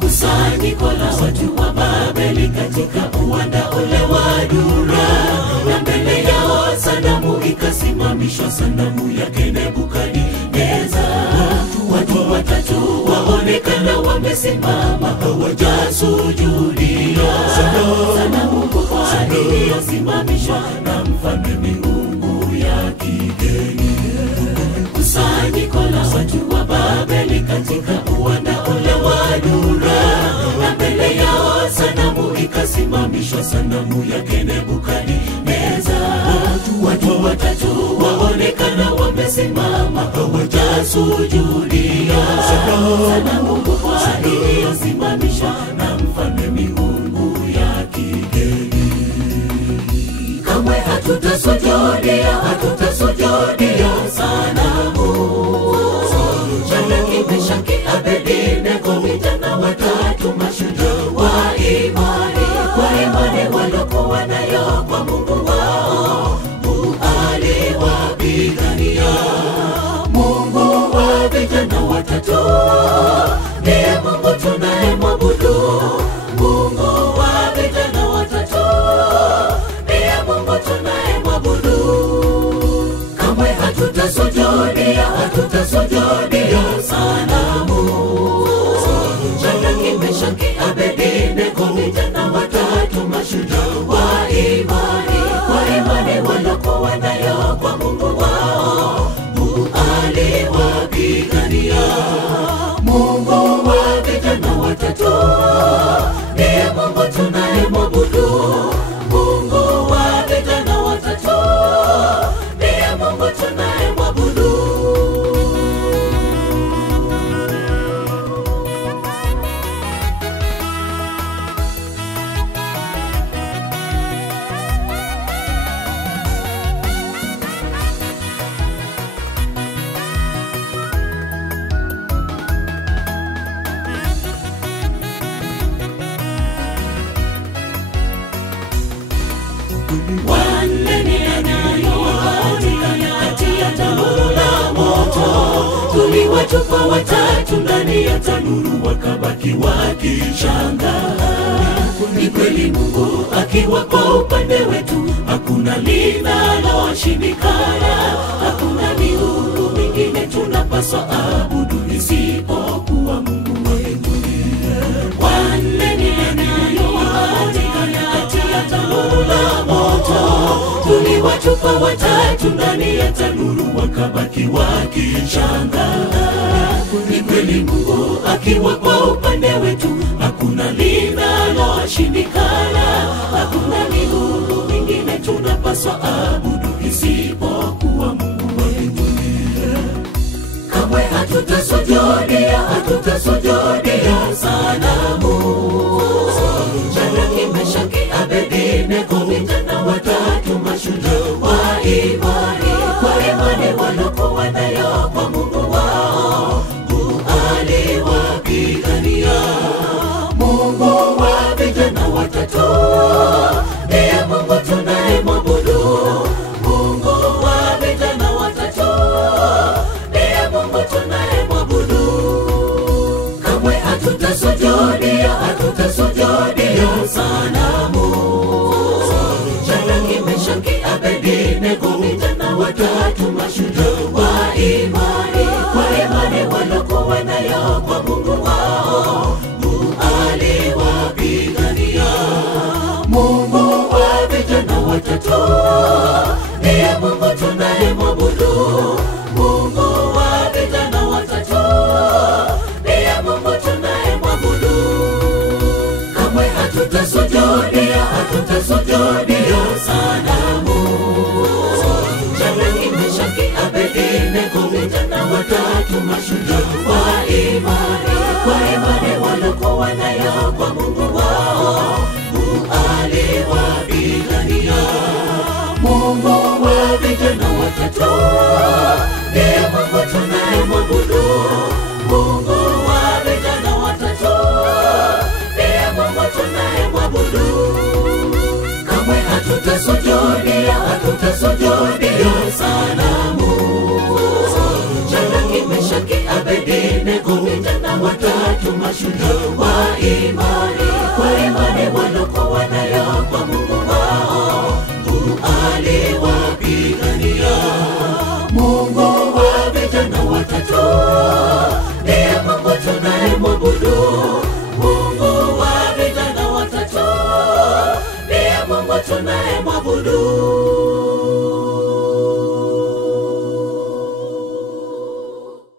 Kusanyiko la watu wa Babeli katika uwanda ule wa Dura, na mbele yao sanamu ikasimamishwa, sanamu yake Nebukadneza. Watu watatu waonekana wamesimama, hawajasujudia sanamu kubwa iliyosimamishwa na mfalme, miungu ya kigeni. Kusanyiko la watu wa Babeli katika uwanda ule wa Dura, na mbele yao sanamu ikasimamishwa, sanamu yake Nebukadneza. Watu watatu waonekana wamesimama, hawajasujudia sanamu kubwa iliyosimamishwa na mfalme, miungu ya kigeni. Kamwe hatutasujudia, hatutasujudia sanamu. Shadraka, Meshaki, Abednego, vijana watatu mashujaa wa imani, kwa imani waliokuwa nayo kwa Mungu wao, Mungu aliwapigania. Mungu wa vijana watatu ndiye Mungu tunayemwabudu. Mungu wa vijana watatu ndiye Mungu tunayemwabudu. Kamwe hatutasujudia, hatutasujudia sanamu. Shadraka, Meshaki, Abednego, vijana watatu mashujaa wa imani, kwa imani waliokuwa nayo kwa Mungu wao, Mungu aliwapigania. Mungu wa vijana watatu ndiye Mungu tunayemwabudu. Mungu wa vijana watatu ndiye Mungu tunayemwabudu. Wanne ni anayeonekana kati ya tanuru la moto. Tuliwatupa watatu ndani ya tanuru, wakabaki wakishangaa. Ni kweli Mungu akiwa kwa upande wetu, hakuna linaloshindikana. Hakuna miungu mingine tunapaswa abudu isipokuwa Mungu wa mbinguni. Wanne ni anayeonekana kati ya tanuru la moto. Tuliwatupa watatu ndani ya tanuru, wakabaki wakishangaa. Ni kweli Mungu akiwa kwa upande wetu, hakuna linaloshindikana. Hakuna miungu mingine tunapaswa abudu isipokuwa Mungu wa mbinguni. Kamwe hatutasujudia, hatutasujudia sanamu. Shadraka, Meshaki, Abednego, vijana watatu mashujaa wa imani, kwa imani waliokuwa nayo kwa Mungu wao, Mungu aliwapigania. Mungu wa vijana watatu ndiye Mungu tunayemwabudu. Mungu wa vijana watatu ndiye Mungu tunayemwabudu. Kamwe hatutasujudia, hatutasujudia sanamu. Shadraka, Meshaki, Abednego, vijana watatu mashujaa wa imani, kwa imani waliokuwa nayo kwa Mungu wao, Mungu aliwapigania. Mungu wa vijana watatu ndiye Mungu tunayemwabudu. Mungu wa vijana watatu ndiye Mungu tunayemwabudu. Kamwe hatutasujudia, hatutasujudia sanamu. Shadraka, Meshaki, Abednego, vijana watatu mashujaa wa imani, kwa imani waliokuwa nayo kwa Mungu wao, Mungu aliwapigania. Mungu wa vijana watatu ndiye Mungu tunayemwabudu. utasujudia sanamu. Shadraka, Meshaki, Abednego, vijana watatu mashujaa